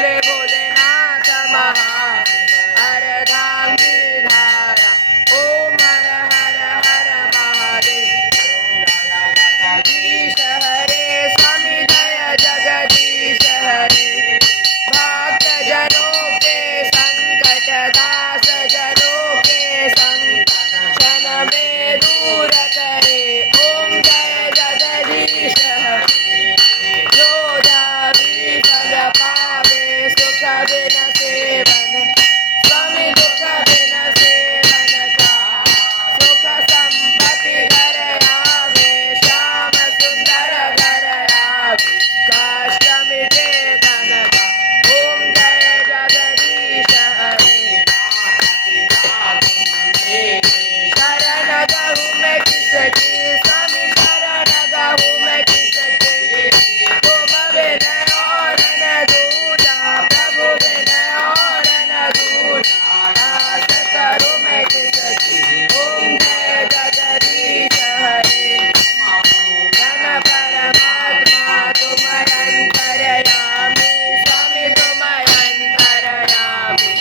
बोले भोलेनाथ महा अर्धांगी धारा। ओम हर हर हर महादेव। जगदीश हरे स्वामी जय जगदीश हरे। भक्त जनों के संकट दास जनों के संकट क्षण में दूर करे। ओम जय जगदीश हरे। योधा भी फल पावे सुख बिन सेवन। स्वामी दुख बिन सेवन का सुख संपत्ति घर आवे। श्याम सुंदर घर आवे कष्ट मिटे तन का। ओम जय जगदीश हरे। शरण गहूँ मैं किसकी स्वामी शरण गहूँ मैं किसकी। तुम बिन और न दूजा प्रभु बिन और न दूजा। आस करूँ मैं किसकी। ओम जय जगदीश हरे। धन परमात्मा तुम अंतर्यामी स्वामी तुम अंतर्यामी।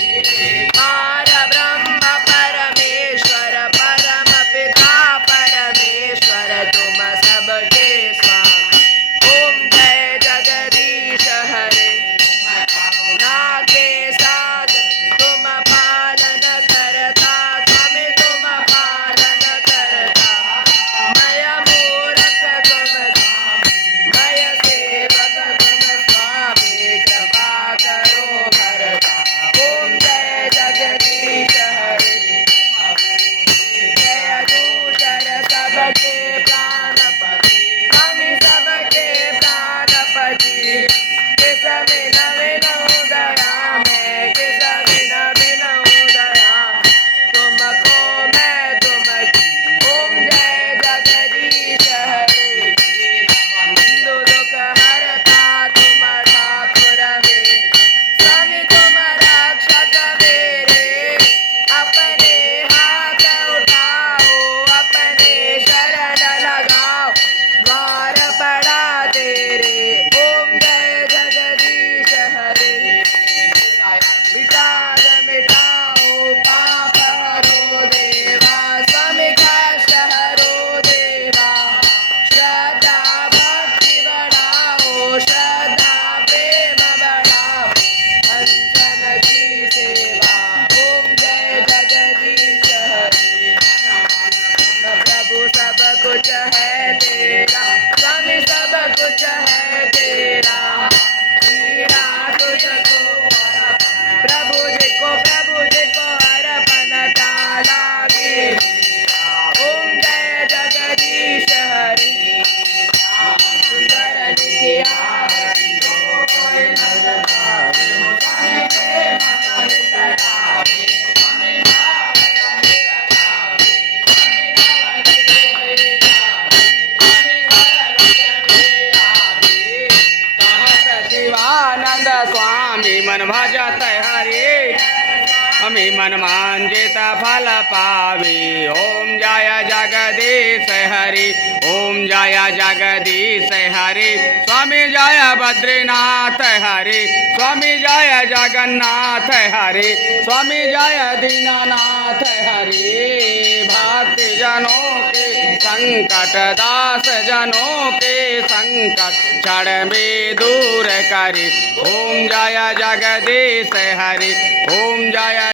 पार ब्रह्म परमेश्वर परम पिता परमेश्वर तुम सबके स्वामी। ओम जय जगदीश हरे। नागे साग तुम पालन करता स्वामी तुम पालन करता। मय मूरख तुम मय सेवक तुम स्वामी कृपा करो भरता। ओम जय जगदीश हरे। जय दूचर सबके प्राणपति स्वामी सबके प्राणपति। किस बिन बिनऊ दया मैं किस बिन बिनऊ दया तुमको मैं तुमकी। ओम जय जगदीश हरे। हिंदू दुख हरता तुम ठाकुर मेरे स्वामी तुम रक्षक मेरे। अपने हाथ उठाओ अपने शरण लगाओ द्वार पड़ा तेरे। ओम जय जगदीश हरे। विकार मिटाओ पाप हरो देवा स्वामी कष्ट हरो देवा। श्रद्धा भक्ति बढ़ाओ श्रद्धा प्रेम बढ़ाओ हंसन की सेवा। ओम जय जगदीश हरे। प्रभु सब कुछ है तेरा स्वामी सब कुछ है तेरा। हीरा तुझको प्रभु जी को अर्पण लागी। ओम जय जगदीश हरे। सुंदर निकिया कोई न लगावे। स्वामी प्रेम सहित गावे। स्वामी भाव सहित गावे। स्वामी भवन कोई गावे। स्वामी घर रुचि आवे। कहत शिवानंद स्वामी मन भजत हरे। हमें मन मांजित फल पावे। ओम जय जगदीश हरि। ओम जय जगदीश हरि। स्वामी जय बद्रीनाथ हरि। स्वामी जय जगन्नाथ हरि। स्वामी जय दीनानाथ हरि। भक्त जनों के संकट दास जनों के संकट क्षण में दूर करी। ओम जय जगदीश हरि। ओम जय